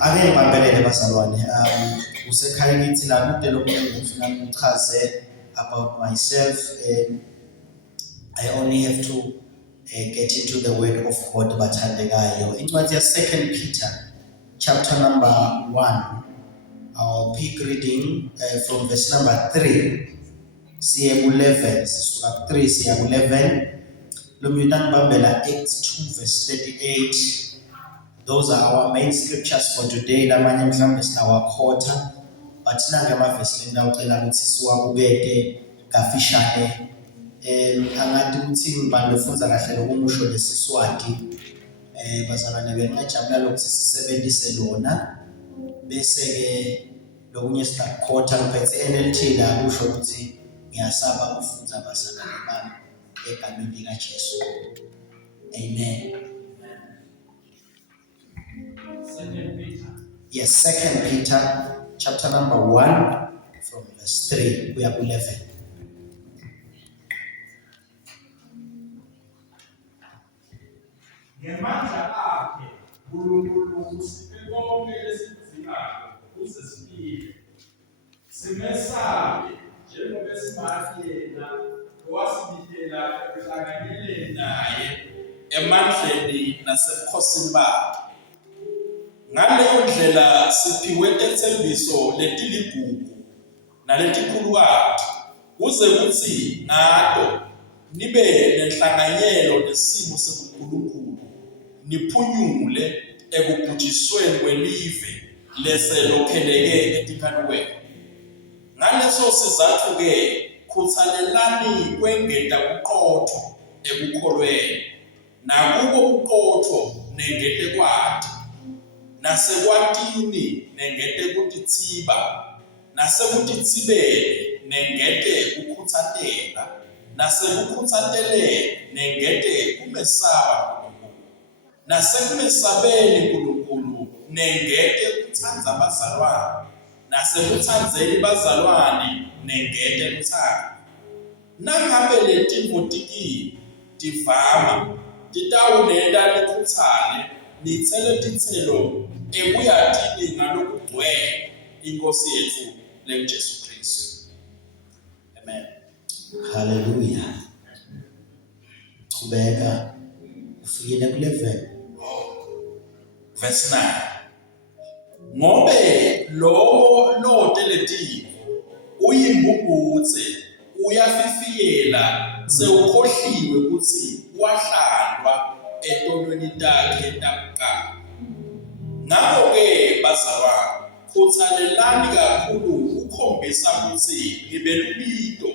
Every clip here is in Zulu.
Ake ngibambelele bazalwane, usekhaya kithi la kude lokho engifuna ngichaze about myself. I only have to get into the word of God bathandekayo. Incwadi ya 2 Peter chapter number 1. I'll pick reading from verse number 3. Siya 11, sisuka 3 siya 11. Lumyutan bambela Acts 2 verse 38. Those are our main scriptures for today. Lamanye mhlambe sinawakhotha, but nange amavesi ngicela ukuthi siwabukeke kafishane. Angathi ukuthi ngibani lofunza kahle lokumusho lesiswati. Bazalwane bengajabulela ukuthi sisebenzise lona. Bese ke lokunye sitakhotha ngiphethe NLT la kusho ukuthi ngiyasaba ukufunza bazalwane bami egameni lika Jesu. Amen. Yes, 2 Peter chapter number 1 from verse 3 we are 11. Ngemandla akhe uNkulunkulu usiphe konke esikudingayo ukuze siphile. Simesabe njengoba simazi yena owasibikela ekuhlanganyeleni naye emandleni nasebukhosini bakhe. Ngaleyo ndlela siphiwe ethembiso letiligugu naletikhulukazi kuze kuthi nato nibe nenhlanganyelo nesimo sebuNkulunkulu niphunyule ekubhujisweni kwelive leselokheleke etikhalweni. Ngaleso sizathu ke khuthalelani kwengeta kuqotho ekukholweni nakubo kuqotho nengete kwati nasekwatini nengete kutitsiba nasekutitsibeni nengete kukhuthatela nasekukhuthateleni nengete kumesaba uNkulunkulu nasekumesabeni uNkulunkulu nengete kuthandza bazalwane nasekuthandzeni bazalwane nengete luthando. Nangabe letinto tikini tivama titawunenda likhuthale nitsele titselo ekuyatini ngalokugcwele inkosi yethu leJesu Kristu. Amen. Hallelujah. Kubeka ufikile ku 11 verse 9. Ngobe lo teletivo uyimbubutse uyafifiyela sewukhohliwe ukuthi wahlandwa etolweni takhe takuqala. Ngakho-ke bazalwane khuthalelani kakhulu ukukhombisa ukuthi ngibe lubito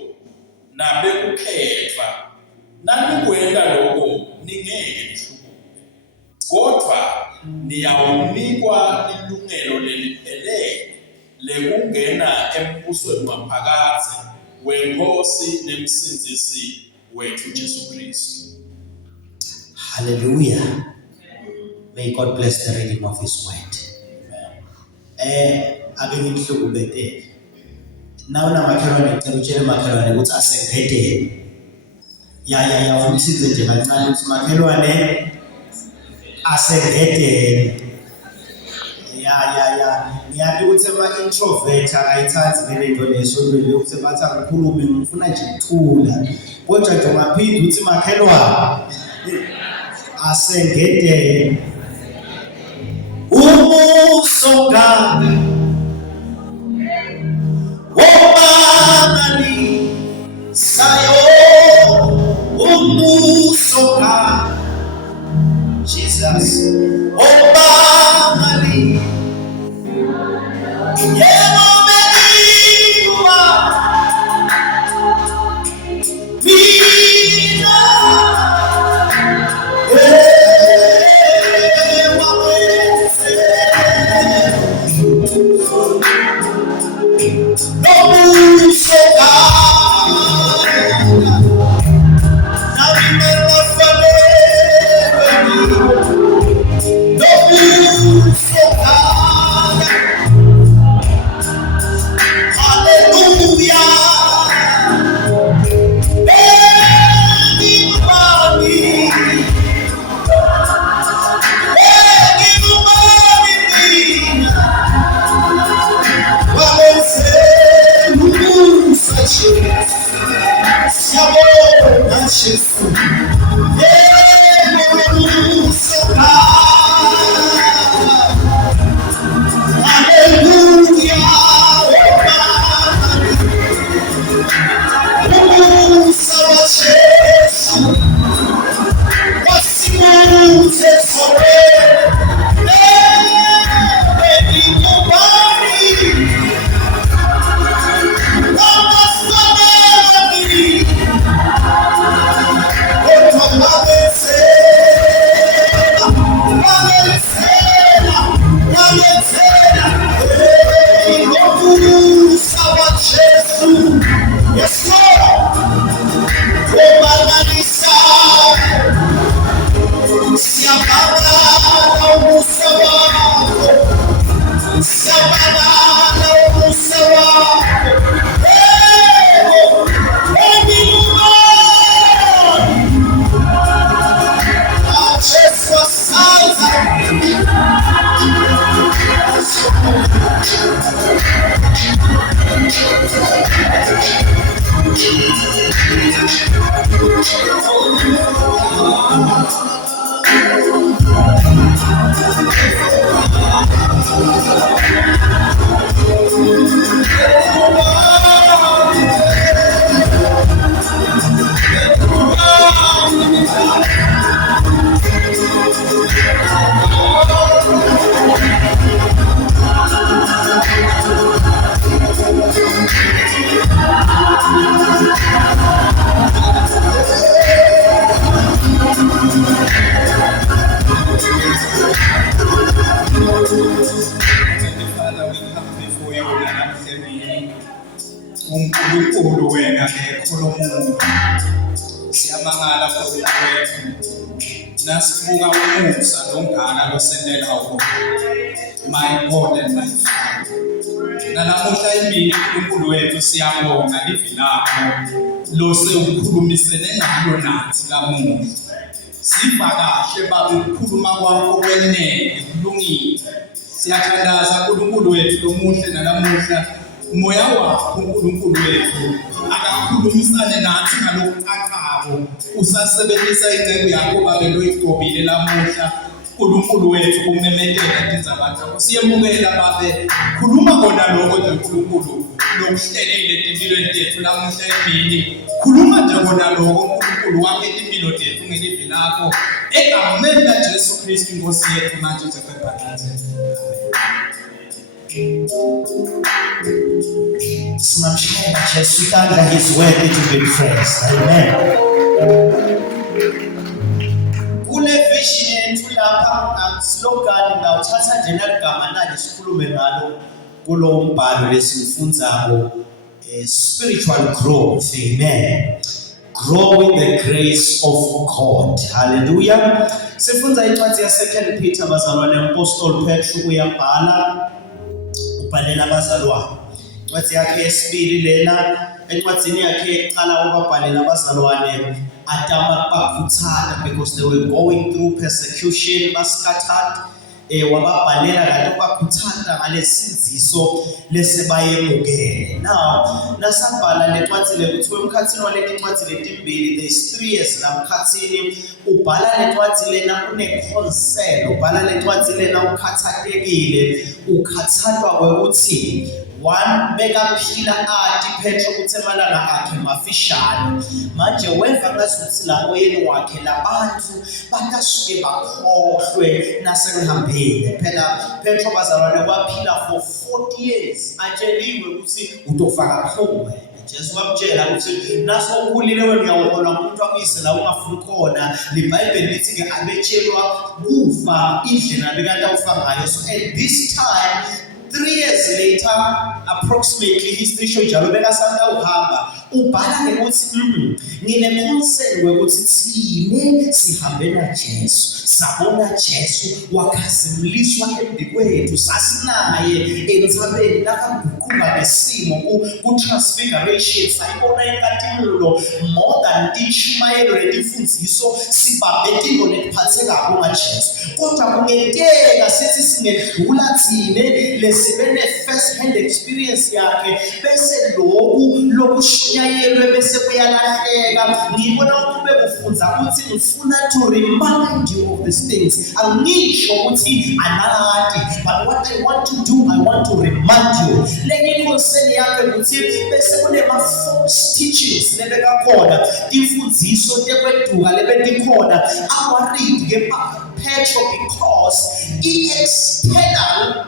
nabekukhetfwa nanikwenda lokho ningeke nihlubuke. Kodwa niyawunikwa ilungelo leliphelele lekungena embusweni maphakathi weNkosi nemsindisi wethu Jesu Kristu. Hallelujah. May God bless the reading of His word. Ake ngimhlukubethe. Nawe namakhelwane ngicela utshele makhelwane ukuthi asengedeni. Ya ufundisize nje kancane ukuthi makhelwane asengedeni. Ya. Ngiyathi ukuthi ama-introvert akayithandi le nto leso ukuthi bathi angikhulume ngifuna nje ukuthula. Kodwa nje ungaphinde uthi makhelwane asengedeni. Umuso ngami womangali sayo umuso ngami Jesus womangali yebo beliwa mina no uNkulunkulu wena ngekholomu. Siyamangala Nkosi wethu. Nasibuka umusa longaka losendela wona. My God and my Father. Nalamuhla imini uNkulunkulu wethu siyabonga livi lakho lose ukukhulumisene ngalo nathi lamuhla. Siva kahle baba ukukhuluma kwakho kwenene kulungile. Siyathandaza uNkulunkulu wethu lomuhle nalamuhla umoya wakho uNkulunkulu wethu akakhulumisane nathi ngalokucacayo. Usasebenzisa ingcebo yakho baba loyigcobile lamuhla. uNkulunkulu wethu kumemetheka indaba zakho. Siyemukela babe khuluma kona lokho nje uNkulunkulu lokuhlelile impilo zethu lamuhla emini. Khuluma nje kona lokho uNkulunkulu wakhe impilo zethu ngelivi lakho egameni laJesu Kristu Nkosi yethu manje zephakathi. Sinamshaya Jesu isandla, he's worthy to be praised. Amen. Kule vision yethu lapha slogan ngawuthatha nje naligama nanje sikhulume ngalo kulo mbhalo lesifundzayo, spiritual growth. Amen. Grow in the grace of God. Hallelujah. Sifundza incwadi ya 2 Peter bazalwane, Apostle Petru uyabhala ubhalela abazalwane. Incwadi yakhe yesibili lena, encwadini yakhe eqala ubabhalela abazalwane atama bakhuthana because they were going through persecution, bascattered. Wababhalela kanti bakhuthana ngalesinziso lesebayemukele. Now nasabhala lencwadi le kuthiwa emkhathini waleli incwadi letimbili, there's 3 years la mkhathini ubhala lencwadi lena une-concern, ubhala lencwadi lena ukhathatekile, ukhathalwa kwekuthi one bekaphila ati Petro ukuthi emalanga akhe mafishane manje weva ngazuthi lapho yeni wakhe labantu bakasuke bakhohlwe nasekuhambile. Phela Petro bazalwane kwaphila for 40 years atsheliwe ukuthi utofaka buhlungu. Jesu wamtshela ukuthi naso ukhulile wena uyawona umuntu akuyise la ungafuni khona. LiBhayibheli lithi ke abetshelwa kufa indlela bekade awufa ngayo. So at this time 3 years later, approximately, history show njalo bekasanda uhamba ubhala ukuthi ngine-concern wekuthi thine sihambe naJesu, sabona Jesu wakhazimuliswa embi kwethu, sasinaye entsabeni nakaguquka nesimo ku-transfiguration, sayibona inkathimulo more than intshumayelo letimfundiso sibambe tinto letiphathekako ngaJesu. Kodwa kungenteka sithi singedlula thine lesibe ne-first hand experience yakhe bese lokushunyayelwe bese kuyalahleka. Ngibona ukuthi bekufunza ukuthi ngifuna to remind you of these things. Angisho ukuthi anakade, but what I want to do, I want to remind you. Lenye concern yakhe ukuthi bese kunema-false teachings lebekakhona, timfundiso tekweduka lebetikhona. Awaread ke Petro because i-external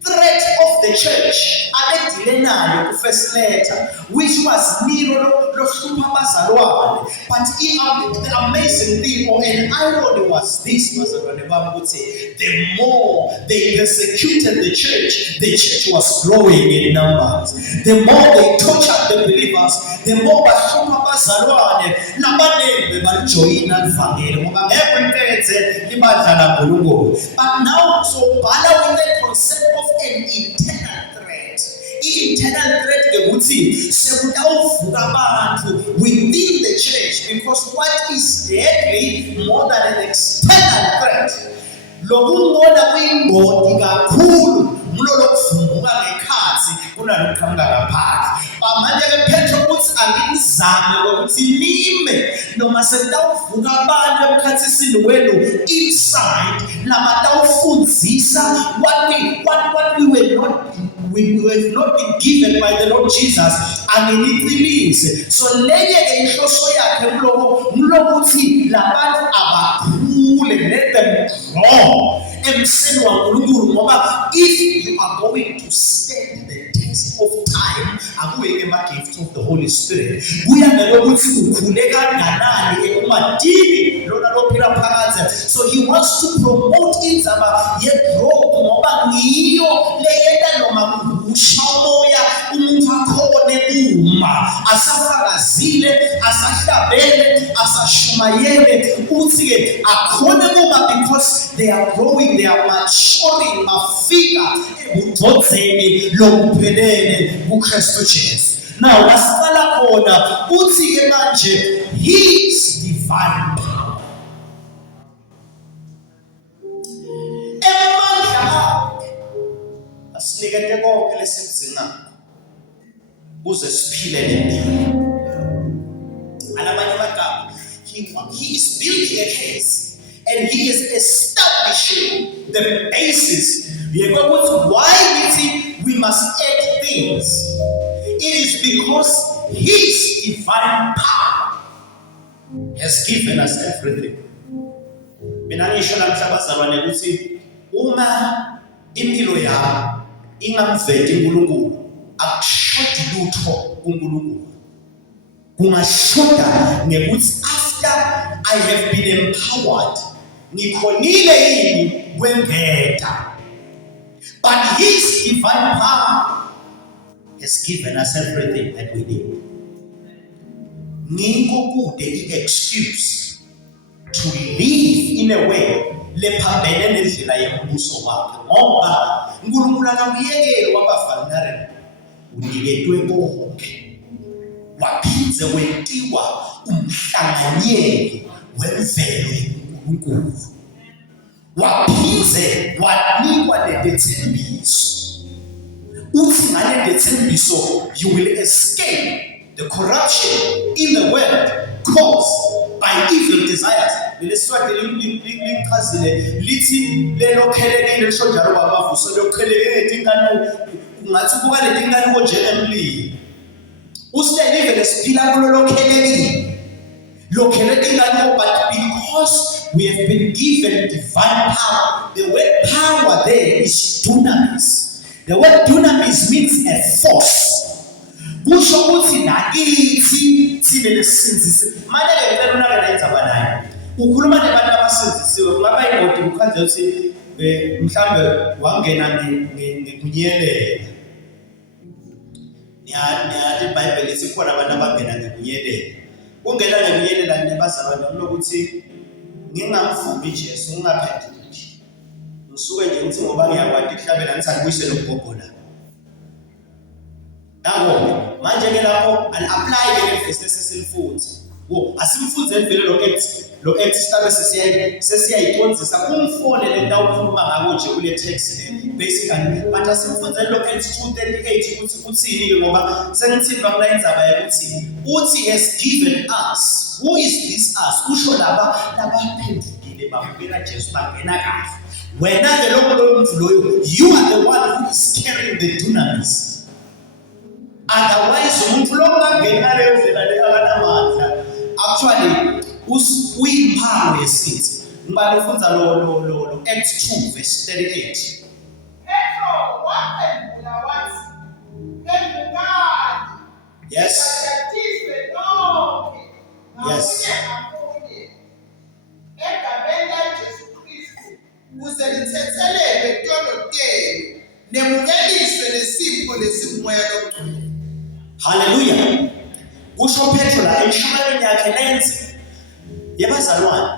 threat of the church abedile nayo ku-first letter, which was Nero lohlupha abazalwane. But the amazing thing or an irony was this, bazalwane bami, ukuthi the more they persecuted the church was growing in numbers. The more they tortured the believers, the more bahlupha abazalwane labanengi bebalijoyina livangeli ngoba ngeke limphethe libandla laNkulunkulu. But now so bhala with the concept of an internal threat. I-internal threat ukuthi sekutawuvuka abantu within the church, because what is deadly more than an external threat. Lokubona kuyingoti kakhulu mlolokuvumbuka ngekhathi kunalokuqhamuka ngaphandle. Manje ke Petro uthi angizame ukuthi nime noma sekutawuvuka abantu emkhathisini wenu inside labatawufundzisa what we were not been given by the Lord Jesus. Angiliqinise. So lenye inhloso yakhe mlokuthi labantu abakhule, let them grow emseni waNkulunkulu ngoba if you are going to stand the test of time akuye ema-gift of the Holy Spirit. Kuya ngelokuthi ukhule kanganani ekumadini lona lophila phakathi. So he wants to promote indzaba ye-growth ngoba ngiyo leyenta noma usha umoya umuntu akhone asakhuluma, asafakazile, asahlabele, asashumayele uthi-ke akhona kuba because they are growing, they are maturing, bafika ebudvodzeni lokuphelele kuKristu Jesu. Now lasiqala khona uthi-ke manje his divine power. Emandla asinikete konke lesikudingayo kuze siphile lempilo. Alamanye amagama, he is building a case and he is establishing the basis why we must add things. It is because his divine power has given us everything. Mina ngisho namhlanje bazalwane ukuthi uma impilo yakho ingamveti uNkulunkulu akushodi lutho kuNkulunkulu. Kungashoda ngekuthi after I have been empowered ngikhonile yini kwengeta. But his divine power has given us everything that we need. Ngikho kude i-excuse to live in a way lephambene nendlela yombuso wakhe ngoba uNkulunkulu akamyekeli wabafana uniketwe konke waphindze wentiwa umhlanganyeli wemvelo yeNkulunkulu waphindze wanikwa lethembiso uthi ngale lethembiso you will escape the corruption in the world caused by evil desires. Leswati lichazile lithi lelokhelekile lisho njalo babavuso lokhelekile tingane ungathi kuba letingane konje emlilo usilele lesiphila kulo lokhelekile but because we have been given divine power, the word power there is dunamis. The word dunamis means a force. Kusho ukuthi nakithi thine lesinzisi manje ngicela unake lenza banayo ukhuluma nabantu abasinzisiwe kungaba ingodi ukhanze ukuthi mhlambe wangena ngekunyelela niyathi iBhayibheli lithi khona abantu abangena ngekunyelela ungena ngekunyelela nebazalwane kunokuthi ngingamvumi Jesu ngingaphenduli nje ngisuke nje ukuthi ngoba ngiyakwati kuhlabela ngithi angibuyise lokubhobhola. Nako manje ke lapho al-apply ke verse sesilifuthi asimfuze vele lo act start sesiyayiqondzisa kumfone le ndawo ukhuluma ngako nje kule text le basically but asimfuze lo act 2:38 ukuthi uthini ke ngoba sengithi bamla indzaba ukuthi uthi has given us. Who is this us? Usho laba laphendukile bamukela Jesu bangena kahle wena ke lo muntu loyo you are the one who is carrying the dunamis. Otherwise umuntu lokungena leyo ndlela le akanamandla actually uyimphawu yesithi ngibale ufunza lo Acts 2 verse 38. Petro waphendula wathi "Ngempukani." Yes. Yes. Egameni laJesu Kristu kuze lithethelele ntolotelo nemukeliswe lesipho lesimoya lomgcwele. Hallelujah. Kusho Petro la emshumayweni yakhe lenze yebazalwane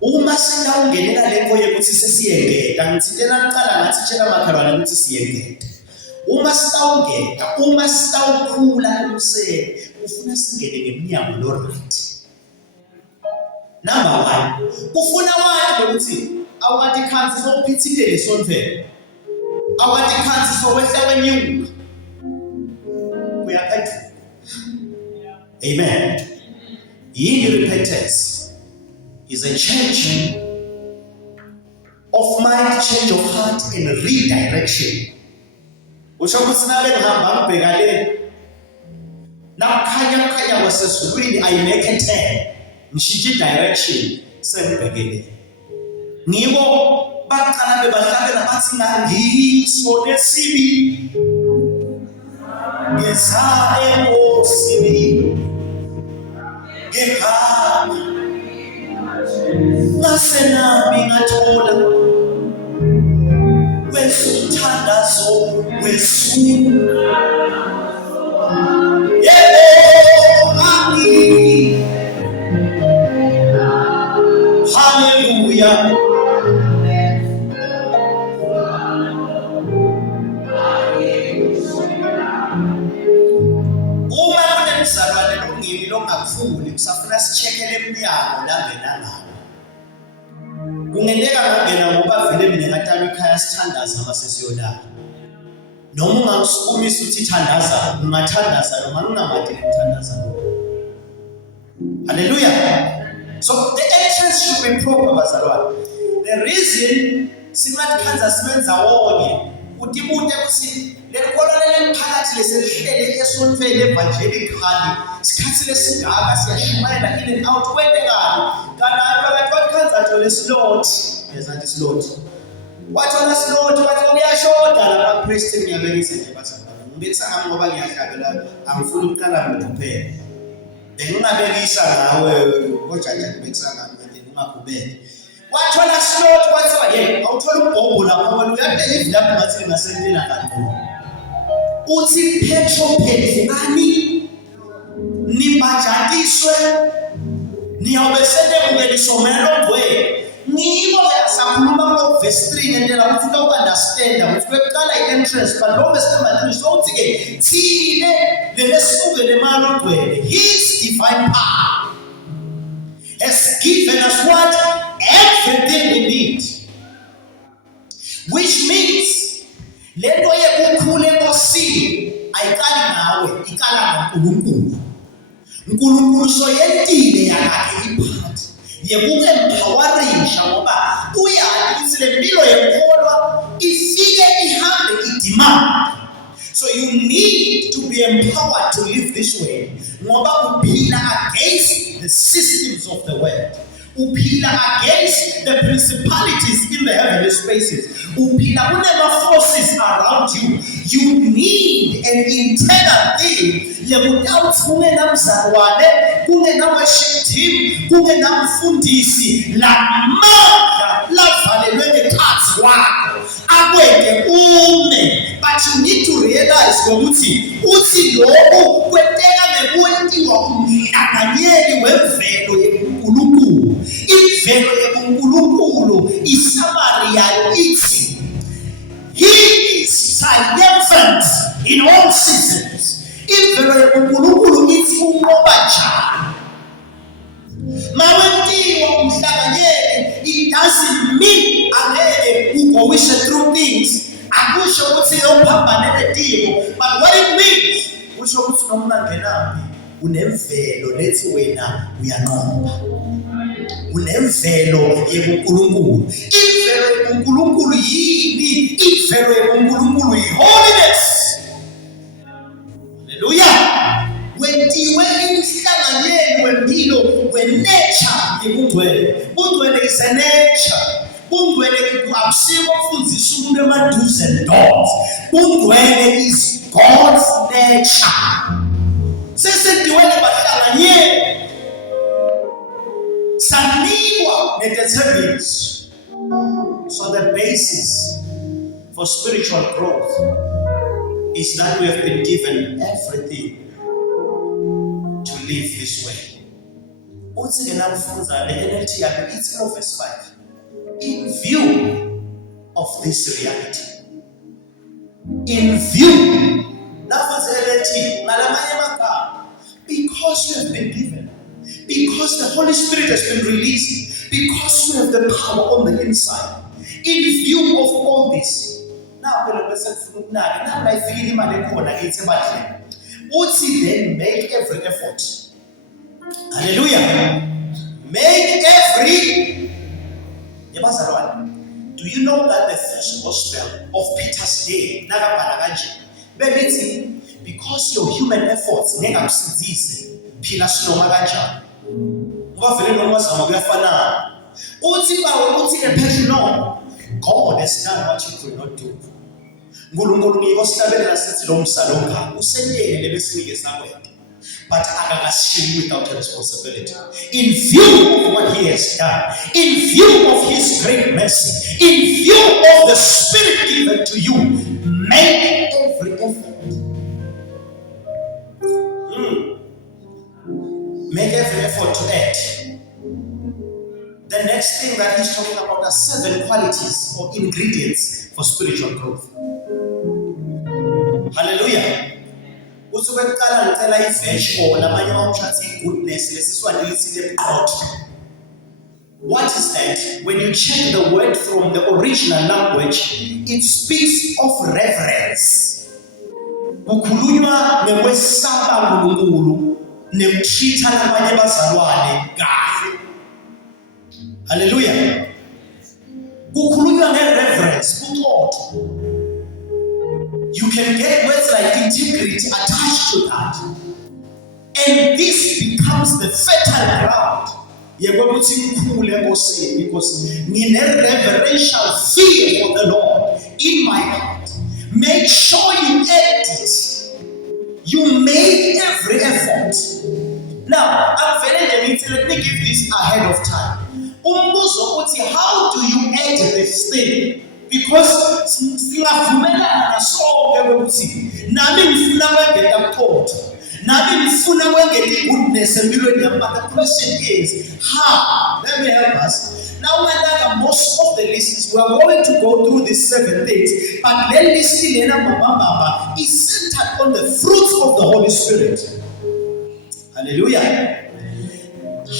uma singawungenela lento yokuthi sesiyengeta ngithintela licala ngathi tshela makhelwane ukuthi siyengeta uma sitawukhula emseni ufuna singene ngeminyango lo right. Number 1 kufuna wathi ukuthi awukati khansi sokuphithile lesonvelo awukati khansi sokwehla kwenyuka kuyaphetha. Amen. Yini repentance is a change of mind, change of heart and redirection. Usho ukuthi nabe ngihamba ngibheka le nakhanya kwasezulwini I make a turn ngishintshe direction sengibhekele ngibo baqala bebahlabela bathi ngangisone sibi ngeza emosini ngehamba ngasenami ngathola wesuthandazo wesu yeah. Hallelujah. Uma kunemzalwane longimi longakufuni kusafuna sicheckele eminyango langena nawo. Kungeneka ngangena ngoba vele mina ngatala ekhaya sithandaza uma sesiyolala. Noma ungasukumisa uthi thandaza, ungathandaza noma ngingamade ukuthandaza. Hallelujah. So the entrance should be proper bazalwane. The reason singathi khanza simenza wonke utibute ukuthi lenkolo lemphakathi leselihlele esontweni evangelical sikhathi lesingaka siyashumayela in and out kwendekani kana phakathi khanza tho leslot yezathi slot wathona slot wathi uyashoda lapha priest ngiyabekisa nje bazalwane ngibekisa ngami ngoba ngiyahlabela angifuni ukuqala muntu kuphela bengingabekisa ngawe kojaja ngibekisa ngami ungakubeke wathola slot wathi awuthola umbhombo lapho wena uyabheka lapho ngathi ngasentela kanqono uthi petropedani nibajatiswe niyabe senemukelisomelo ngwe ngibo yasakhuluma ku verse 3 ngendlela ukuthi lo understand ukuthi beqala i-entrance but lo verse number 3 so uthi ke thine lelesibuke lemali ogcwele his divine power has given us what everything we need, which means lento yekukhule enkosini ayikali nawe ikala ngoNkulunkulu. uNkulunkulu soyentile yakhe iphathi yekuke empoweringa ngoba uyazi ukuthi le mpilo yekholwa ifike ihambe idemand. So you need to be empowered to live this way ngoba uphila against the systems of the world. Uphila against the principalities in the heavenly spaces. Uphila kunema forces around you. You need an internal thing. Lekutawuthi kungenamzalwane, kungenama-worship team, kungenamfundisi lamandla lavalelwe ngekhathi wakho akwende ume. But you need to realize ukuthi uthi lokhu kwenteka ngekuwentiwa umhlanganyeli wemvelo yeNkulunkulu. Imvelo yeNkulunkulu isamari yayo ithi he is triumphant in all seasons. Imvelo yeNkulunkulu ithi umoba njani. Mawentiwa umhlanganyeli, it doesn't mean angeke ugowishe through things. Akusho ukuthi yophambanele timo, but what it means kusho ukuthi noma ngenaphi unemvelo lethi wena uyanqoba. Unemvelo yeNkulunkulu. Imvelo yeNkulunkulu yini? Imvelo yeNkulunkulu yi-holiness. Hallelujah. Wentiwe umhlanganyeli wempilo we-nature yekungcwele. Ungcwele is a nature. Ungcwele akusikho ukufundisa umuntu ema-do's and don'ts. Ungcwele is God's nature. Sesediwele bahlanganyeli sanikwa ne-determines. So the basis for spiritual growth is that we have been given everything to live this way. Uthi ke namfunza le-NLT yakhe ithi verse 5. In view of this reality, in view, because you have been given, because the Holy Spirit has been released, because you have the power on the inside, in view of all this, now then make every effort. Hallelujah. Make every. Do you know that the first gospel of Peter's day, because your human efforts, phila sinoma kanjani ngoba vele noma zama kuyafana uthi bawo uthi empathy God has done what you could not do. uNkulunkulu ngiko sihlabela sithi lo msalo ngaka usentele besinike sakwethu but akakashiyi without a responsibility. In view of what he has done, in view of his great mercy, in view of the Spirit given to you, make every effort. Make every effort to act. The next thing that he's talking about are 7 qualities or ingredients for spiritual growth. Hallelujah. Usuke kuqala ngicela ivesh or namanye amawushathi goodness lesiswati lithi proud. What is that? When you check the word from the original language, it speaks of reverence. Kukhulunywa ngokwesaba uNkulunkulu nemtreat nabanye bazalwane kahle. Hallelujah. Kukhulunywa ngereverence kuqotho. You can get words like integrity attached to that. And this becomes the fertile ground. Because in a reverential fear for the Lord in my heart. Make sure you act it. You make every effort. Now, let me give this ahead of time. How do you act this thing? Because singavumela sonke ukuthi nami ngifuna kwengeta kuqotho nami ngifuna kwengeta goodness empilweni yami. But the question is how? Let me help us. Now most of the lists we are going to go through these 7 things, but let me see Baba is centered on the fruits of the Holy Spirit. Hallelujah.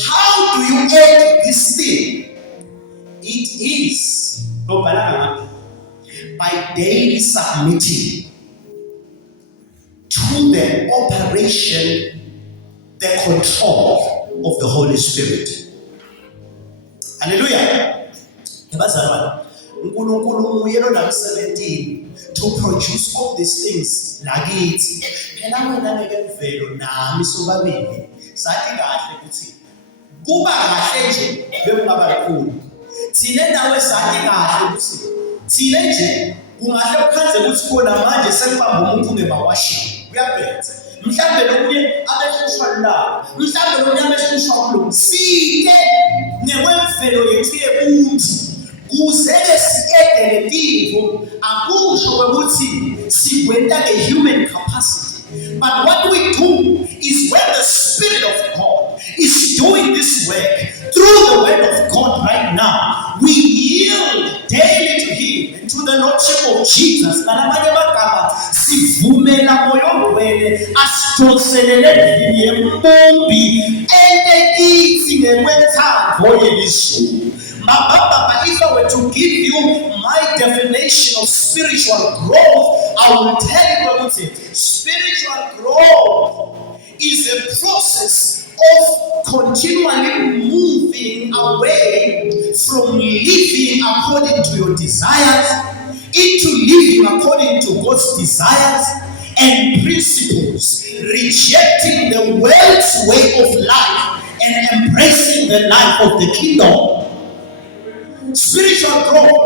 How do you act this thing? It is by daily submitting to the operation, the control of the Holy Spirit. Hallelujah. uNkulunkulu uyelo nami 17 to produce all these things lakithi. Phela wena ngeke mvelo nami sobabili sathi kahle ukuthi kuba kahle nje bekungaba kakhulu. Thina nawe sathi kahle ukuthi thina nje kungahle ukhanze ukuthi kona manje sekubamba umuntu ngebawashi. Uyabhetha. Mhlambe lokunye abeshushwa la. Mhlambe lokunye abeshushwa kulo. Sike ngekwemvelo yethu yebuntu. Kuzele siedele tivo akusho ukuthi sikwenta ngehuman capacity. But what we do is when the Spirit of God is doing this work through the word of God right now, we yield daily to Him and to the Lordship of Jesus. Sivumela moyo ngcwele asidoselele ndini yembumbi enekithi ngekwethambo yelizulu. If I were to give you my definition of spiritual growth, I will tell you spiritual growth is a process of continually moving away from living according to your desires into living according to God's desires and principles, rejecting the world's way of life and embracing the life of the kingdom. Spiritual growth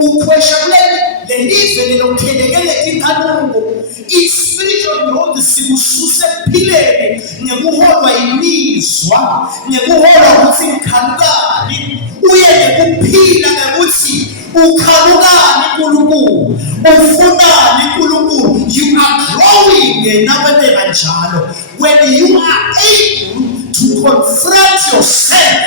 it's spiritual growth sikususe phileni ngekuholwa imizwa ngekuholwa ukuthi ngikhalukani uye ngekuphila ngekuthi ukhalukani uNkulunkulu ufunani uNkulunkulu. You are growing nawe kanjalo when you are able to confront yourself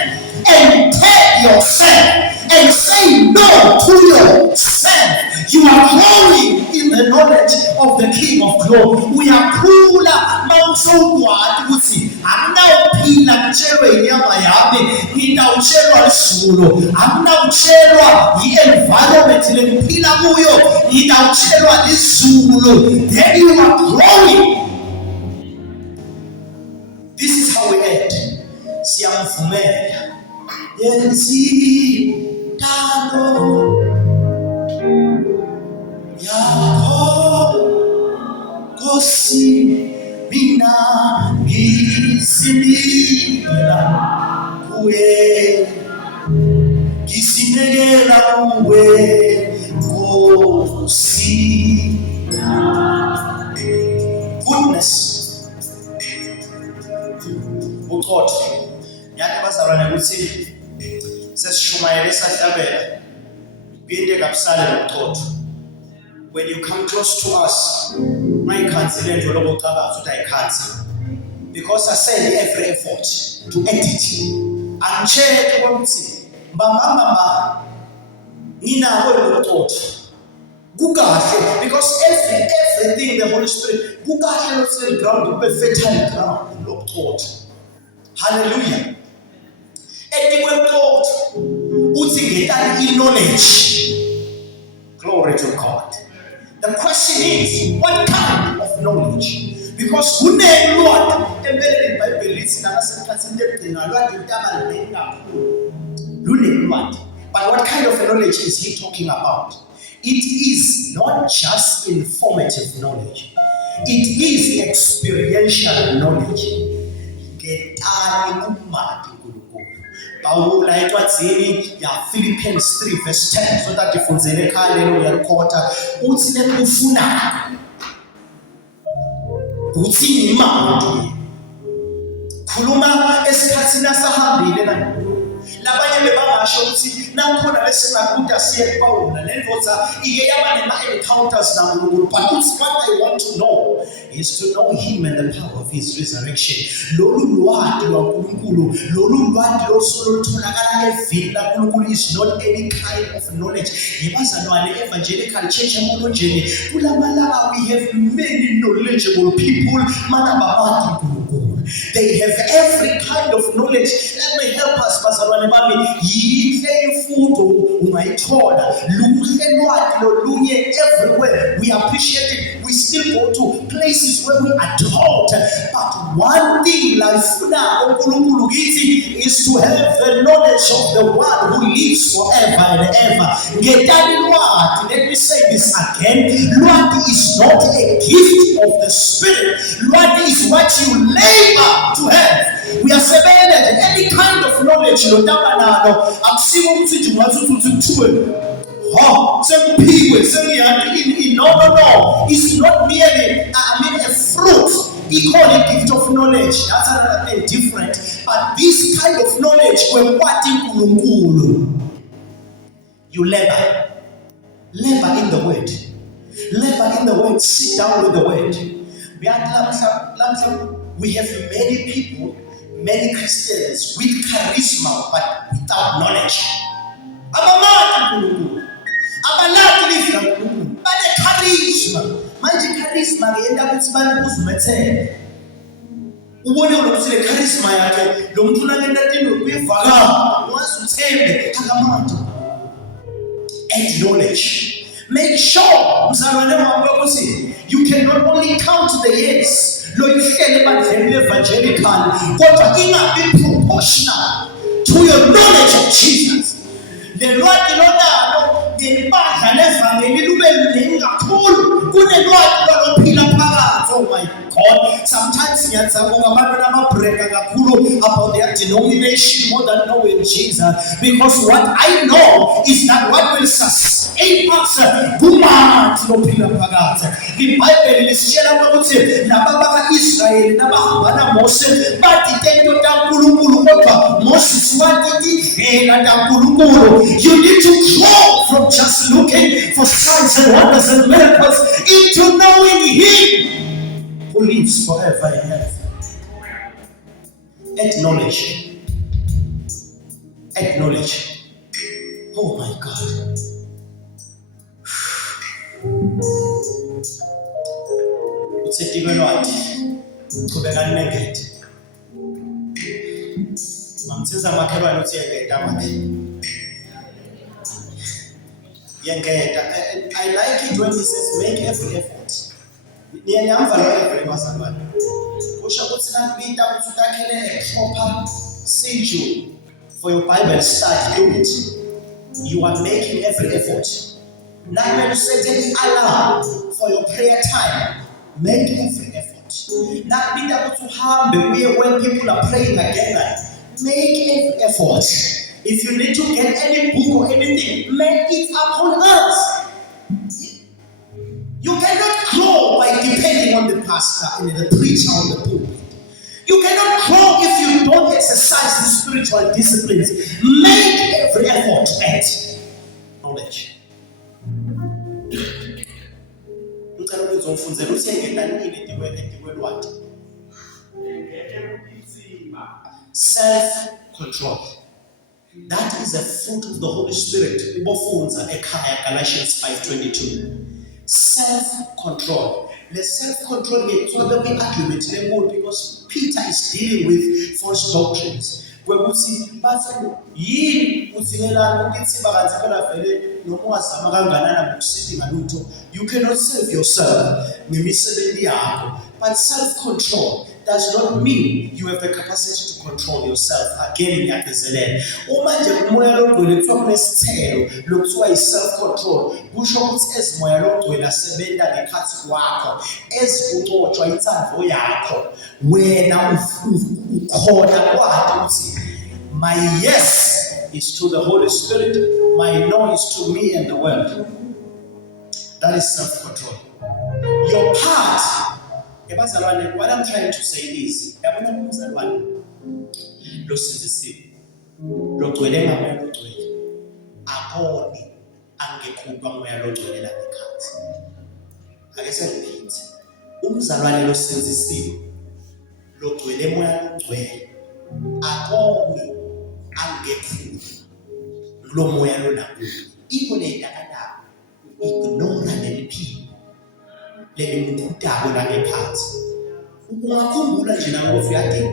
and take yourself and say no to yourself. You are growing in the knowledge of the King of Glory. We are cooler, mawusowati ukuthi akunawuphila kutshelwe inyama yami, ngidawutshelwa lisulu. Akunawutshelwa i-environment lengiphila kuyo, ngidawutshelwa lisulu. Then you are growing. This is how we end. Siyamvumela. Yenzi tano yakho Nkosi mina ngizinikela kuwe ngizinikela kuwe Nkosi. Goodness uqotho yathi bazalwane ukuthi sesishumayele sahlabela phinde kabusale noqotho. When you come close to us, mayikhanzile nje lokucabanza ukuthi ayikhanzi, because I send every effort to edit. Angisheke ukuthi mbamba nginako lokuxoxa kukahle because everything the Holy Spirit kukahle lo ground ube fertile ground lokuxoxa. Hallelujah. Etikweqoxa uthi ngetani knowledge. Glory to God. The question is, what kind of knowledge? Because kunelwadi empeleni iBhayibheli lithi nakasesikhathini legcina lwadi utabaluleke kakhulu. Lunelwadi. But what kind of knowledge is he talking about? It is not just informative knowledge. It is experiential knowledge. Ngetani kumati nkulunkulu. Pawula encwadzini ya Philippians 3 verse 10 so that ifundzele ekhaya lelo uyalikhotha uthi lekufuna uthini manje khuluma esikhathini asahambile labanye bebangasho ukuthi nakhona lesingakuda siye ePawula lendvodza ike yaba nema-encounters naNkulunkulu, but what I want to know is to know him and the power of his resurrection. Lolu lwadi lwaNkulunkulu, lolu lwadi losolutholakala evini laNkulunkulu is not any kind of knowledge. Yebazalwane evangelical church eMolonjeni kulamalanga we have many knowledgeable people manababadi nkulunkulu. They have every kind of knowledge. Let me help us, bazalwane bami. Yinhle imfundo ungayithola. Luhle lwadi lolunye everywhere. We appreciate it. We still go to places where we are taught. But one thing lifuna uNkulunkulu kithi is to have the knowledge of the one who lives forever and ever. Ngetani lwadi, let me say this again. Lwadi is not a gift of the Spirit. Lwadi is what you labor to have. We are saying that any kind of knowledge lotabanano akusiwo ukuthi nje ungathuthi kuthiwe sempiwe sengiyani no. It's not merely a fruit. Equal a gift of knowledge. That's another thing different. But this kind of knowledge kwekwati nkulunkulu. You labor in the word. Labor in the word. Sit down with the word. We have many people, many Christians with charisma but without knowledge. Charisma. Manje charisma ngenda ukuthi bani uzumethele. Ubone ukuthi le charisma yakhe lo muntu unalenda into kuyivaka wazi uthembe akamantu. And knowledge. Make sure mzalwane wami ukuthi you can not only count the years lo ihlele bandleni evangelical kodwa ingabe proportional to your knowledge of Jesus. Le lwadi lonalo ngebandla levangeli lube mningi kakhulu kunelwadi lwalophila phakathi. Oh my God, sometimes ngiyacabanga abantu ababreaka kakhulu about their denomination more than knowing Jesus, because what I know is that what will sustain us kumanzi lophila phakathi. IBhayibheli lisitshela ukuthi laba baka-Israyeli nabahamba naMose badide into kaNkulunkulu kodwa Moses wathi indlela kaNkulunkulu. You need to grow from just looking for signs and wonders and miracles into knowing him who lives forever and ever. Acknowledge. Oh my God. Utsethiwe lwadi. Qhubeka ningede. Mamthiza makhelwane uthi yengeda makhe. I like it when he says make every effort. Niyamva lo every bazalwane. Kusho ukuthi nakubita ukuthi utakhele a proper schedule for your Bible study. Do it. You are making every effort. Now when you set an alarm for your prayer time, make every effort. Nakubita ukuthi uhambe when people are praying again, make every effort. If you need to get any book or anything, make it upon us. You cannot grow by depending on the pastor and the preacher on the pulpit. You cannot grow if you don't exercise the spiritual disciplines. Make every effort to add knowledge. Self-control. That is a fruit of the Holy Spirit. Ubofunza ekhaya, Galatians 5:22. Self-control. The self-control argument because Peter is dealing with false doctrines. Kwekuthi bathi yini udzingelana ukuthi bakanti phela vele noma ungazama kangakanani ukusithi ngalutho, you cannot save yourself ngemisebenzi yakho. But self-control does not mean you have the capacity to control yourself. Again, ngiyagezelela. Uma nje umoya longcwele kuthiwa kunesithelo lokuthiwa yi-self-control, kusho ukuthi ezimoya longcwele asebenza ngekhathi kwakho, ezikuncotshwa inhliziyo yakho, wena ukhona kwathi ukuthi my yes is to the Holy Spirit, my no is to me and the world. That is self-control. Your part, what I'm trying to say is, yabona umzalwane lo senzisiwe lo gcwele ngamoya logcwele akoni angekhupha moya logcwele la ekhathi. Ake sengiphinde, umzalwane lo senzisiwe lo gcwele moya logcwele akoni angekhupha lo moya lo nakuyo. Ipo le ndakadaba ignore leli philo leli mkhutabo la ngekhathi. Ungakhumbula nje namuva yati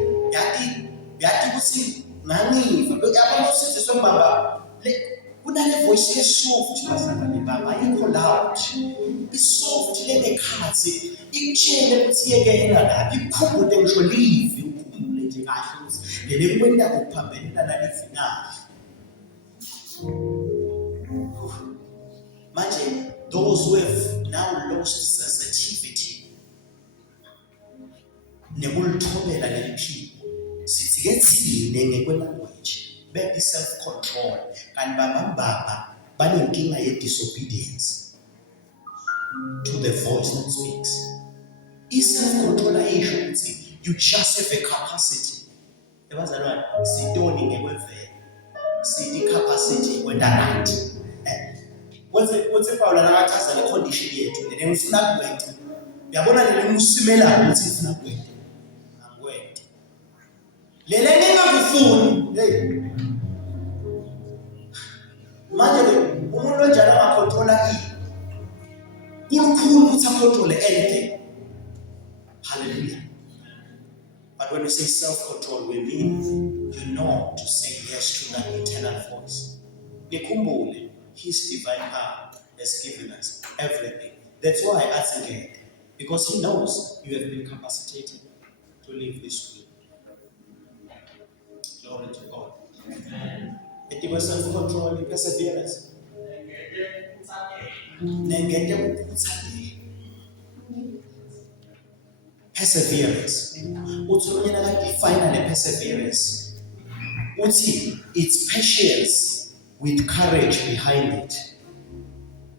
ukuthi nganiva yabona usizwe sombamba kunale voice esoft bazalwane baba ayikho loud, isoft lengekhathi ikutshele ukuthi yekela lapha ikukhumbule ngisho livi ukhumbule nje kahle ukuthi leli kwenda kuphambelana nalivi nayo. Manje those who have now lost sensitivity nebulithobela leliphilo sithi ke thine ngekwelanguage be self-control kanti baba banenkinga ye-disobedience to the voice that speaks. I-self-control ayisho ukuthi you just have a capacity. Ebazalwane sitoni ngekwevela sithi capacity kwentalathi. Kwenze Paul akachaza le condition yethu le ngifuna kuwena. Uyabona le musimela ukuthi ngifuna kuwena. Angwena. Lele ngingakufuni. Hey. Manje umuntu onjalo angacontrola kukhulu ukuthi acontrol anything. Hallelujah. But when we say self-control, we mean you know to say yes to that internal voice. Nikumbule, His divine power has given us everything. That's why I think it, because He knows you have been capacitated to live this way. Glory to God. It was self-control and perseverance. Perseverance. Finally, perseverance. It's patience with courage behind it.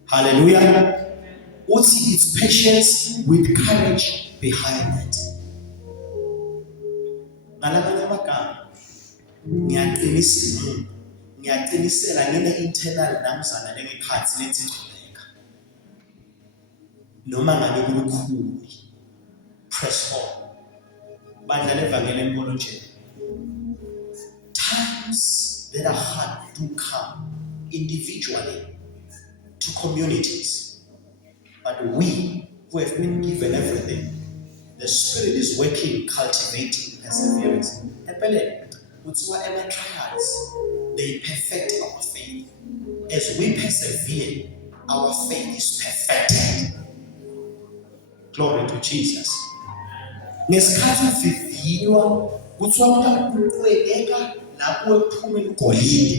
Hallelujah. It's patience with courage behind it. Ngiyaqinisela ngine internal namzana lengekhathi lethi chubeka. Noma ngabe kulukhuni. Press on. Bandla levangeli empono nje. Times that are hard do come individually to communities. But we who have been given everything, the Spirit is working, cultivating perseverance. Whatsoever trials, they perfect our faith. As we persevere, our faith is perfected. Glory to Jesus. Ngesikhathi sivivinywa kuthiwa kuqhubeka lapho ephuma igolide.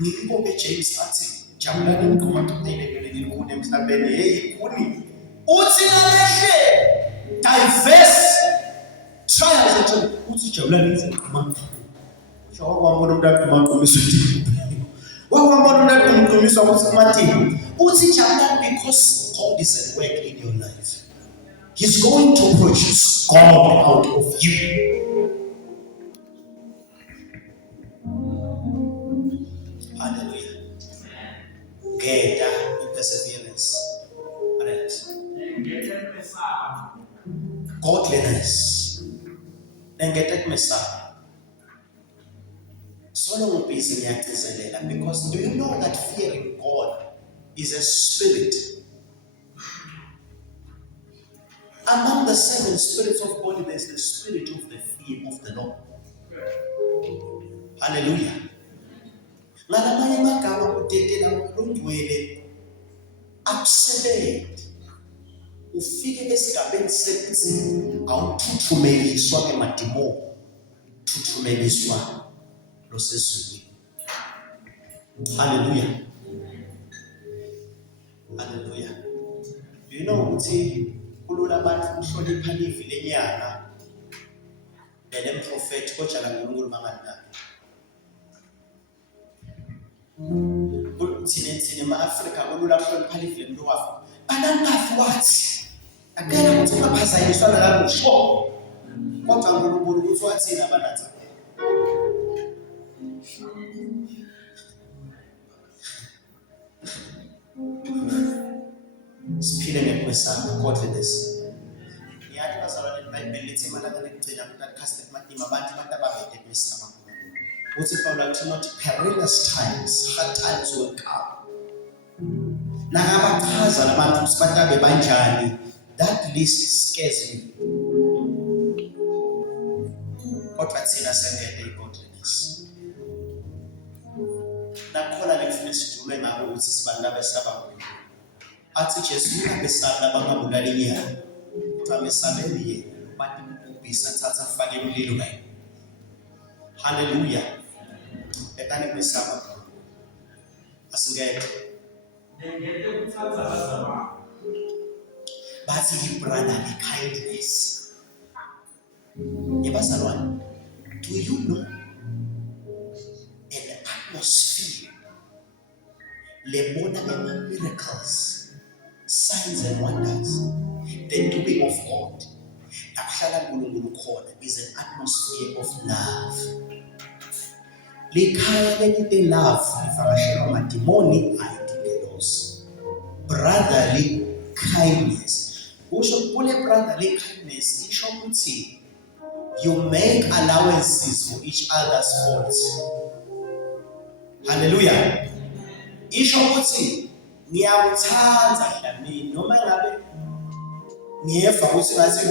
Ngikho James athi jabulani ngokuqhubeka ngikude emhlabeni hey kuni uthi nalehle diverse trials ethi uthi jabulani izinqama. Shoko kwambona umuntu aqhumaqhumisa uthi wakwambona umuntu aqhumaqhumisa ukuthi Martin uthi jabulani because God is at work in your life. He's going to produce God out of you. Hallelujah. Get perseverance. Godliness. Then get Messiah. Solo ngibhizi ngiyagcizelela, because do you know that fearing God is a spirit? Among the 7 spirits of God, there's the spirit of the fear of the Lord. Hallelujah. Ngalamanye amagama udedela ungcwele upset. Ufike esigabeni sekuthi awuthuthumeliswa emadimoni, thuthumeliswa losezulwini. Hallelujah. Hallelujah. Do you know ukuthi kulula abantu ukuhlonipha ivi lenyanga lele mprofeti kodwa la uNkulunkulu banganaki? Thina ema-Afrika kulula ukuhlonipha ivi lemuntu wafa. Banangafi wathi akela ukuthi baphazanyiswa nalabo sho. Kodwa uNkulunkulu ukuthi wathina abanatha. Siphile ngekwesaba, godliness. Ngiyathi bazalwane iBhayibheli lithi malanga lekugcina kunakhasta kumadima abantu ababede kwesaba. Uthi Paul Timothy, perilous times, hard times will come. Nakabachaza labantu ukuthi batabe banjani, that list scares me. Kodwa thina sengede igodliness. Nakhona lekufuna sidume ngabo ukuthi sibantu abesaba. Athi Jesu abesaba bangabulala inyama. Kodwa besabele yena, bathi ubisa thatha fake emlilo kayi. Hallelujah. Ekani besaba. Asingeke. Bathi brotherly kindness. Yebazalwane, do you know in the atmosphere lebona ema miracles, signs and wonders, the doing of God, akuhlala uNkulunkulu khona, is an atmosphere of love. Likhaya leli love livakashelwa amadimoni ayidingelosi. Brotherly kindness. Usho kule brotherly kindness isho ukuthi you make allowances for each other's faults. Hallelujah. Isho ukuthi ngiyawuthanda dlamini noma ngabe ngiyeva ukuthi ngathi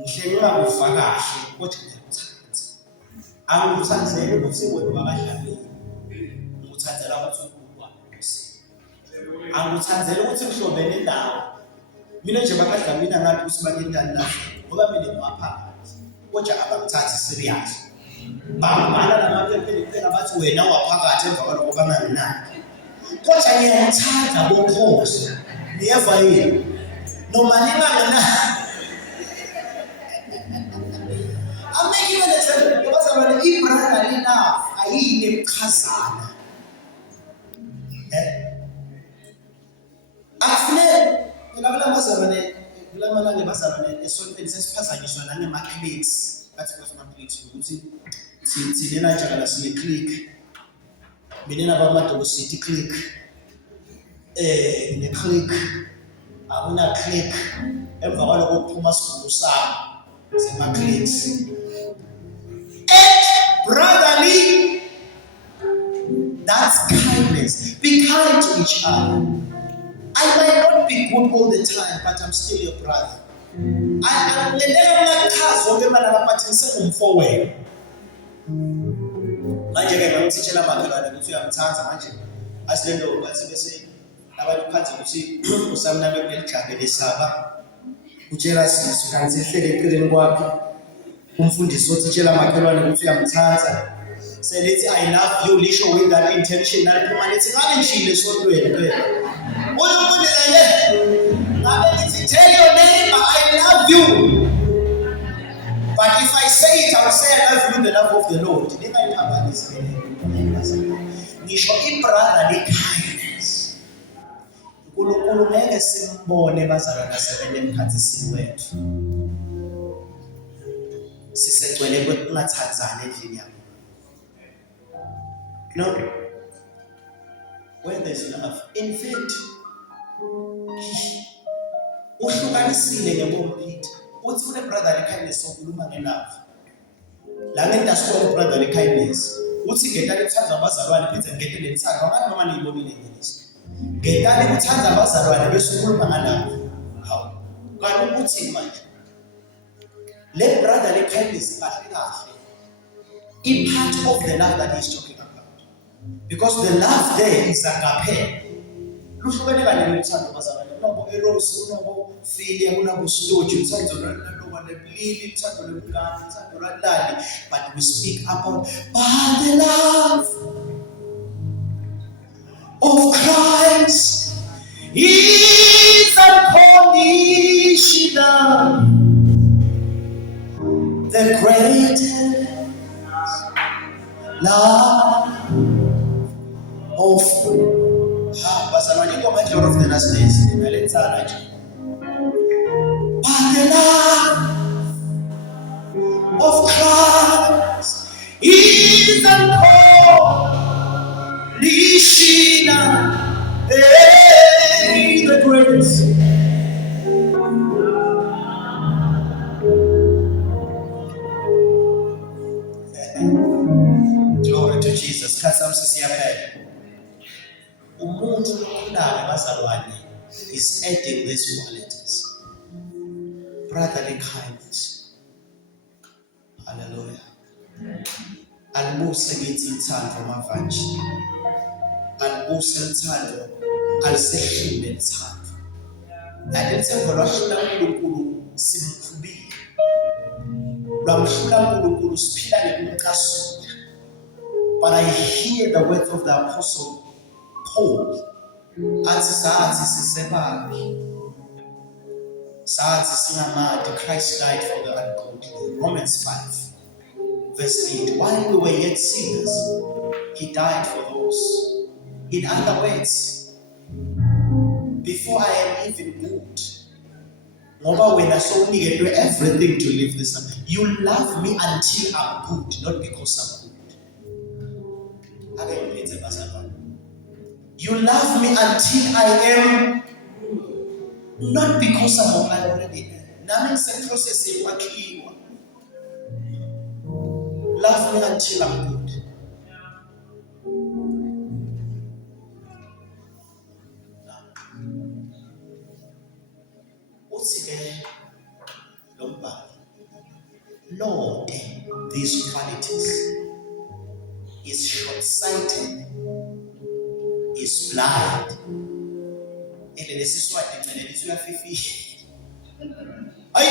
ngihle ngakuvakahle kodwa ngiyawuthanda. Angikuthandele ukuthi wena wakadlamini. Ngikuthandela ukuthi ukhulwa. Angikuthandele ukuthi kuhlobene nawe. Mina nje bakadlamini ngathi usibakentana nawe ngoba mina ngwaphakathi. Kodwa abangithathi serious. Bangala namaphephe kuphela bathi wena waphakathi emva kwalokho banganinaki. Kodwa ngiyamthanda bokhozi. Niyeva yini? Noma ningangena. I'm making an example because I'm an brotherly love. Ayine ebuchazana. Afune ngilabela bazalwane kulamana bazalwane esontweni sesiphazanyiswa nangema cliques. Bathi kwasema cliques ukuthi thina njalo sine clique. Mina nabamadolo city clique. Ne clique. Akuna clique. Emva kwalokho kuphuma sikhulu sami sema cliques. Brotherly, that's kindness. Be kind to each other. I might not be good all the time, but I'm still your brother. I'm manje ke ngangithishela makhelwane ukuthi uyamthatha manje asilendo bathi bese abantu phansi ukuthi usamna bekulelijabe lesaba utshela sisi kanti ehlele eqeleni kwakhe umfundisi otshela makhelwane ukuthi uyamthatha selethi I love you lisho with that intention naliphuma lethi ngabe ngishile esontweni phela uyumfundisa nje ngabe lithi tell your neighbor I love you. But if I say it, I will say I love you in the love of the Lord. Ngisho brotherly kindness. uNkulunkulu ngeke simbone bazalwane sebele emkhathini wethu. Sisegcwele kwekungathandzani endlini yakho. You know, where there's love, in fact, uhlukanisile ngebomphitha. Uthi une brotherly kindness okhuluma ngelove. La ngenta sikuwa brotherly kindness. uthi ngetani kuthandwa abazalwane phethe ngetani lithanda abantu noma niyibonile ngelizwi ngetani kuthanda abazalwane bese ukhuluma ngalapho hawu kanti uthi manje le brotherly kindness kahle kahle in part of the love that he's talking about because the love there is agape luhlukene kanye nothando abazalwane kunobo eros kunobo filia kunobo stoji uthando laloba lebulili uthando lebungane uthando lwalali but we speak about the love of Christ is unconditional, the greatest love of bazalwane ingoma Lord of the last days nalenzana nje but the love of Christ is unconditional, the greatest. Glory to Jesus. Kasamsi siyaphela. Umuntu okhulayo bazalwane is adding these qualities. Brotherly kindness. Hallelujah. Alibuse kithi ithando mavanje. Alibuse ithando alisehlule ithando. Alithemba lwahlula uNkulunkulu simkhubile. Lwamhlula uNkulunkulu siphila ngekumcasula. But I hear the words of the apostle Paul. Athi sathi sisebabi. Sathi singamadi Christ died for the ungodly. Romans 5 verse 8. While we were yet sinners, he died for those. In other words, before I am even good, ngoba wena sowunikelwe everything to live this life. You love me until I'm good, not because I'm good. You love me until I am, not because I'm already there. Nami ngise process yokwakhiwa. Love me until I'm good. Lord, these qualities is short-sighted, is blind. And this is what they tell you fifi. Ayi,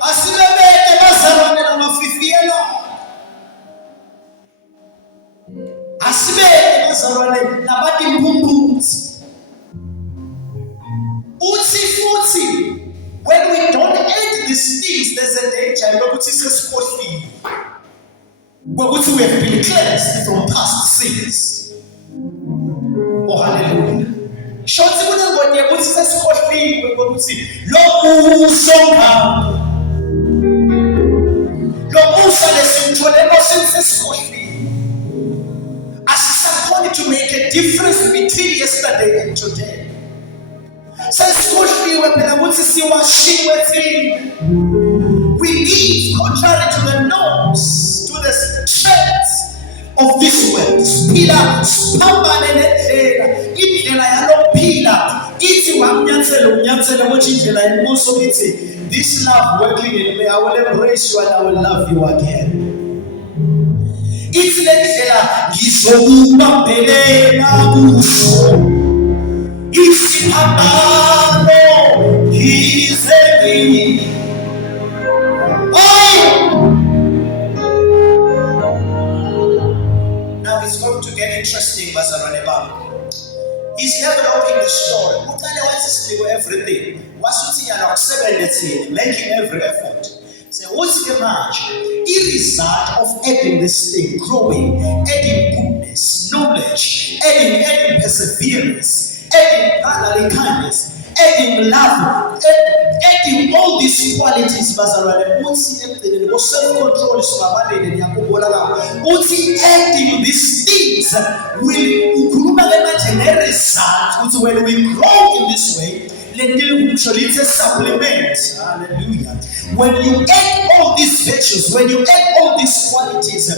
asilebeke bazalwane namafifiyelo. Asibeke bazalwane nabathi mphumbuzi. Uthi futhi when we don't add these things, there's a danger yokuthi sesikhohliwe. Ngokuthi we have been cleansed from past sins. Oh hallelujah. Shothi kunengodi yokuthi sesikhohliwe ngokuthi lo musa lesimtholelo sesikhohliwe. Asisakhoni to make a difference between yesterday and today. Sesikhohliwe phela ukuthi siwashiwe thina. We live contrary to the norms, to the trends of this world. Siphila siphambane indlela yalokuphila. Ithi wamnyathelo ukuthi indlela yenkosi ithi this love working in me, I will embrace you and I will love you again. Ithi lendlela ngizokubambelela kuso. Isiphambano ngizemi. Now it's going to get interesting, bazalwane bami. He's developing the story. Uqale wathi sinikwe everything. Wasuthi yana kusebenza thina, making every effort. Say what's the manje? Result of adding this thing, growing, adding goodness, knowledge, adding perseverance, adding brotherly kindness, adding love, adding all these qualities, bazalwane. Uthi emgcineni ngo self-control sibabalele niyakubona uthi adding these things will ukhuluma ke manje ngeresult ukuthi when we grow in this way It's a supplement. Hallelujah. When you add all these virtues, when you add all these qualities,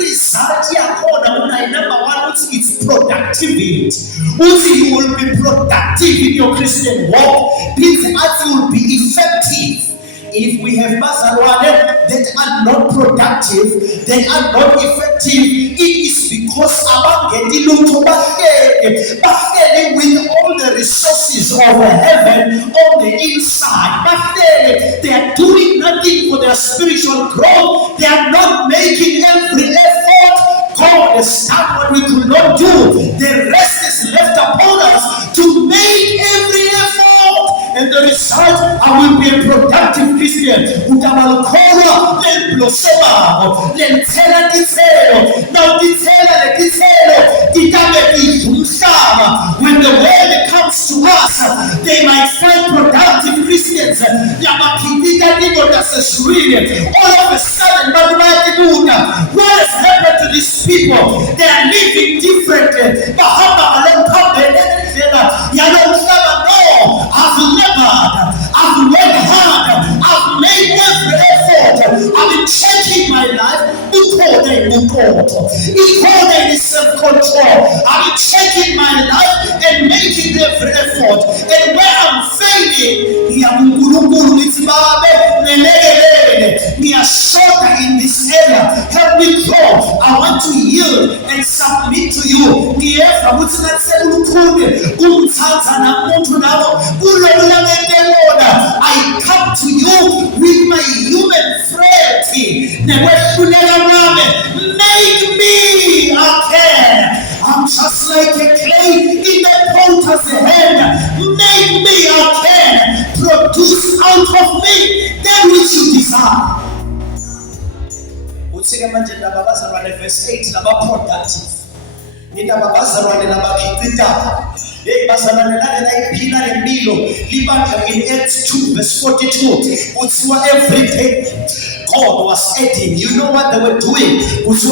result number one, it's productivity. You will be productive in your Christian walk. Means you will be effective. If we have bazalwane that are not productive, that are not effective, it is because with all the resources of heaven on the inside, they are doing nothing for their spiritual growth. They are not making every effort. God has done what we could not do. The rest is left upon us to make every effort. And the result, I will be a productive Christian. Now when the word comes to us, they might find productive Christians. All of a sudden, what has happened to these people? They are living differently. I've worked hard, I've made every effort, I've been checking my life. It's self-control. I've been checking my life and making every effort. And where I'm failing, in this area, help me grow. I want to yield and submit to you. I come to you with my human frailty. Make me again. I'm just like a clay in the potter's hand. Make me again. Produce out of me that which you desire. Verse 8, productive. In Acts 2 verse 42, every day God was adding. You know what they were doing? Groups they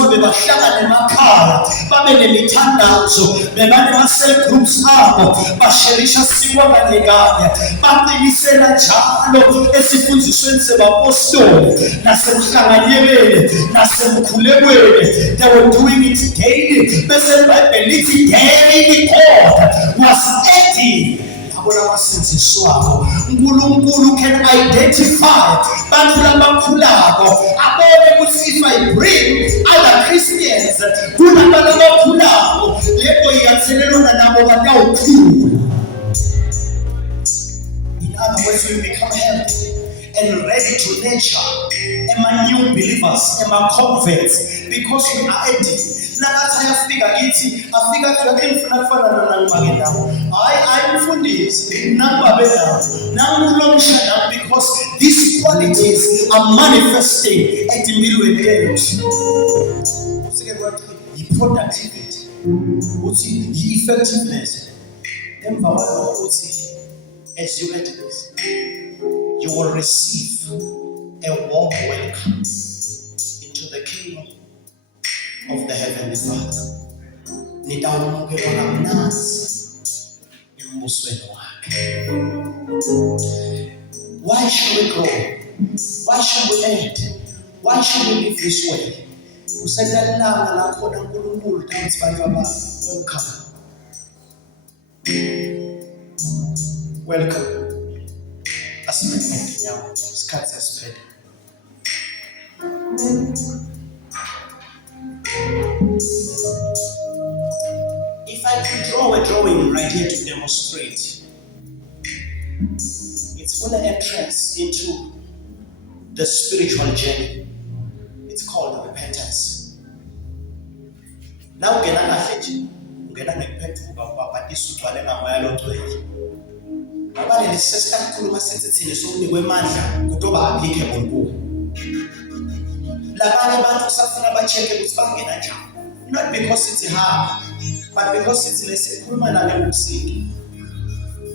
were doing it daily. Daily God was adding. Nkulunkulu can identify if I bring other Christians, in other words, we become healthy and ready to nurture my new believers, my converts, because we are adding. Because these qualities are manifesting at the middle the productivity, the effectiveness. As you enter this, you will receive a warm welcome into the kingdom of the Heavenly Father. Why should we grow? Why should we end? Why should we live this way? Welcome. If I could draw a drawing right here to demonstrate, it's full of entrance into the spiritual journey. It's called repentance. Now get on not because it's hard, but because it's less human and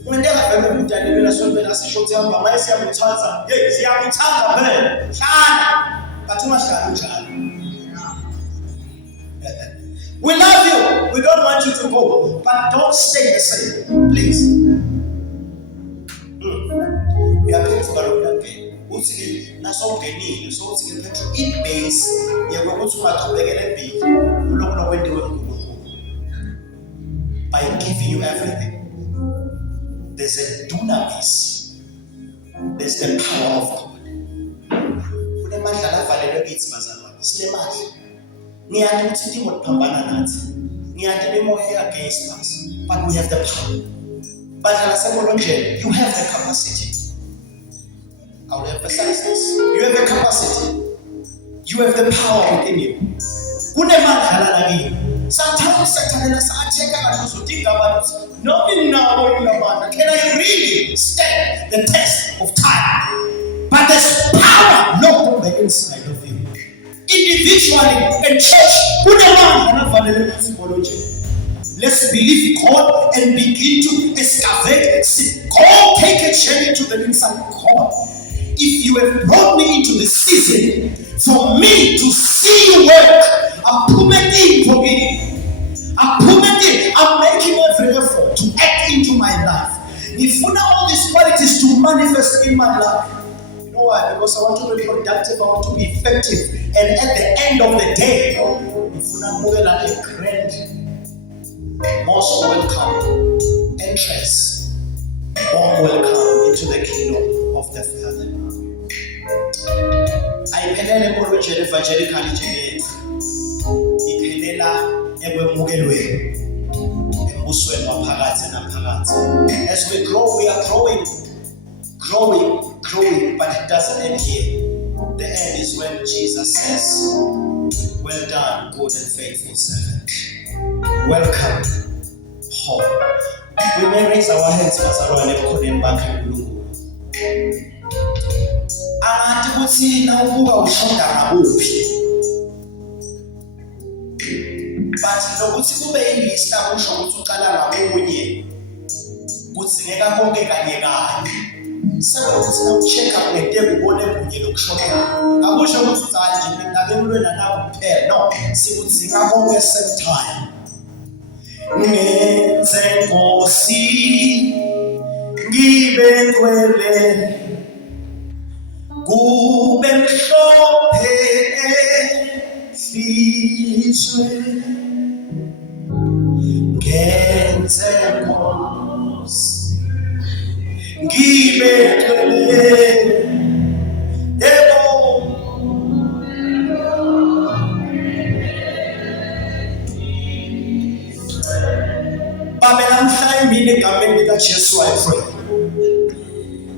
when they have a good idea, as well as a short time, but I say I'm Tanza. Yes, I'm Tanza, but too much. We love you. We don't want you to go, but don't stay the same, please. ukuthi nasongenile sokuthi petrol in-base yekuthi ungaqhubekele embili kulokhu nokwendiwe nguNkulunkulu by giving you everything. There's a dunamis. There's the power of God. Kunemandla lavalelwe kithi bazalwane. Sinemandla. Ngiyani ukuthi indimo liphambana nathi. Ngiyani imoya against us. But we have the power. Badlala sebolonjeni, you have the capacity. I will emphasize this. You have the capacity. You have the power within you. Kunemandla lana kini. Sometimes Satan has attacked us. No, can I really stand the test of time? But there's power locked on the inside of you. Individually and church, let's believe God and begin to excavate. God take a journey to the inside of God. If you have brought me into the season for me to see you work, I'm putting for me. I'm making every effort to act into my life. If you know all these qualities to manifest in my life, you know why? Because I want to be productive, I want to be effective, and at the end of the day, if you know more than a grand, most welcome entrance, warm welcome into the kingdom of the Father. I penele moloje evangelically today. Iphelela ekwemukelweni embusweni waphakathi naphakathi. As we grow, we are growing, but it doesn't end here. The end is when Jesus says, well done, good and faithful servant. Welcome home. We may raise our hands bazalwane ebukhoneni bakhe uNkulunkulu. Angathi kuthi na ukuba ushoda ngakuphi. But lokuthi kube ilista kusho ukuthi uqala ngakunye. Kudzingeka konke kanye kanye. Sekuthi na ucheck up ngentebe ubone kunye lokushoda. Akusho ukuthi hayi nje ngakemlwena nabo kuphela. No, sikudzinga konke same time. Ngenze Nkosi ngibe ngcwele kube mhlophe ehlizwe ngenze Nkosi ngibe ngcwele egameni likaJesu I pray.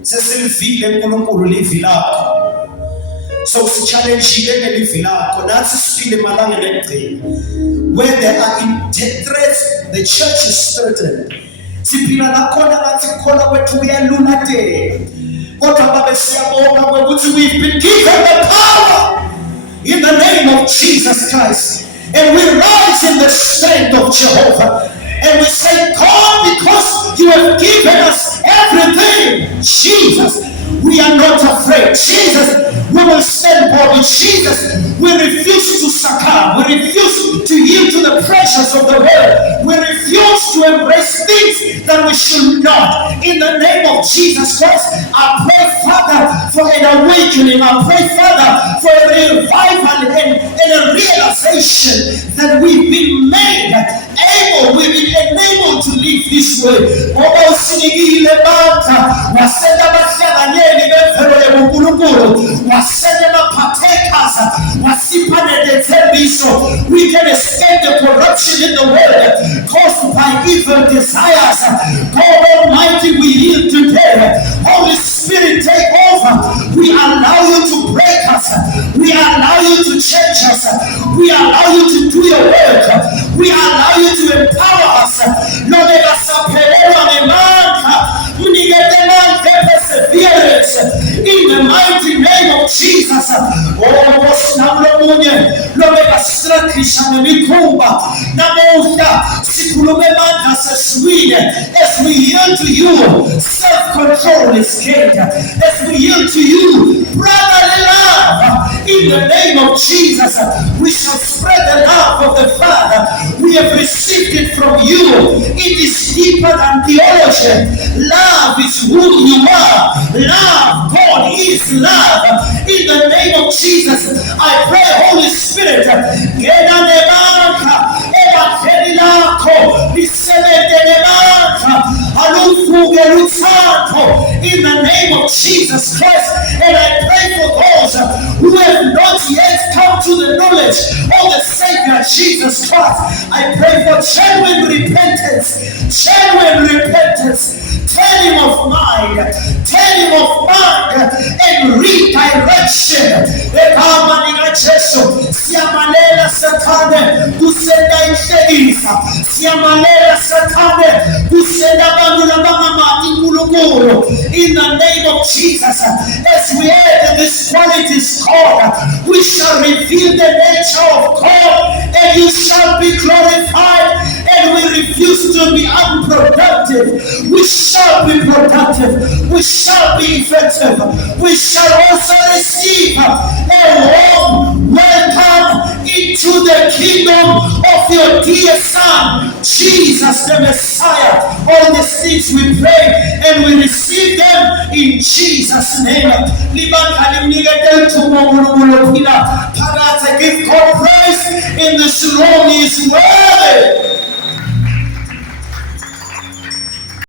Sesilivile uNkulunkulu livi lakho. So sichallengeile ngelivi lakho nathi sifile emalangeni ekugcina. Where there are threats, the church is threatened. Siphila lakhona ngathi khona kwethu kuyalunatela. Kodwa babe siyabonga ukuthi we've been given the power in the name of Jesus Christ. And we rise in the strength of Jehovah. And we say, God, because you have given us everything, Jesus, we are not afraid. Jesus, we will stand boldly. Jesus, we refuse to succumb. We refuse to yield to the pressures of the world. We refuse to embrace things that we should not. In the name of Jesus Christ, I pray, Father, for an awakening. I pray, Father, for a revival and a realization that we've been made able, we've been enabled to live this way. We can escape the corruption in the world caused by evil desires. God Almighty, we yield today. Holy Spirit, take over. We allow you to break us. We allow you to change us. We allow you to do your work. We allow you to empower us. In the mighty name of Jesus. As we yield to you, self-control is gained. As we yield to you, brotherly love In the name of Jesus, we shall spread the love of the Father. We have received it from you. It is deeper than theology. Love is who you are. Love, God is love. In the name of Jesus, I pray, Holy Spirit, in the name of Jesus Christ. And I pray for those who have not yet come to the knowledge of the Savior Jesus Christ. I pray for genuine repentance, turning of mind, and redirection. Siamalela Satane, kusenda inhlekisa. Siamalela Satane, kusenda abantu labangamathi uNkulunkulu. In the name of Jesus, as we enter this qualities called, we shall reveal the nature of God, and you shall be glorified. And we refuse to be unproductive. We shall be productive. We shall be effective. We shall also receive a warm welcome into the kingdom of your dear Son, Jesus the Messiah. All these things we pray and we receive them in Jesus' name. Give God praise in this room. He is worthy.